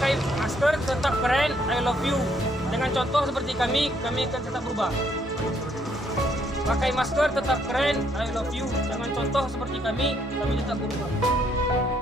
pakai masker tetap keren, I love you. Dengan contoh seperti kami akan tetap berubah. Pakai masker tetap keren, I love you. Dengan contoh seperti kami tetap berubah.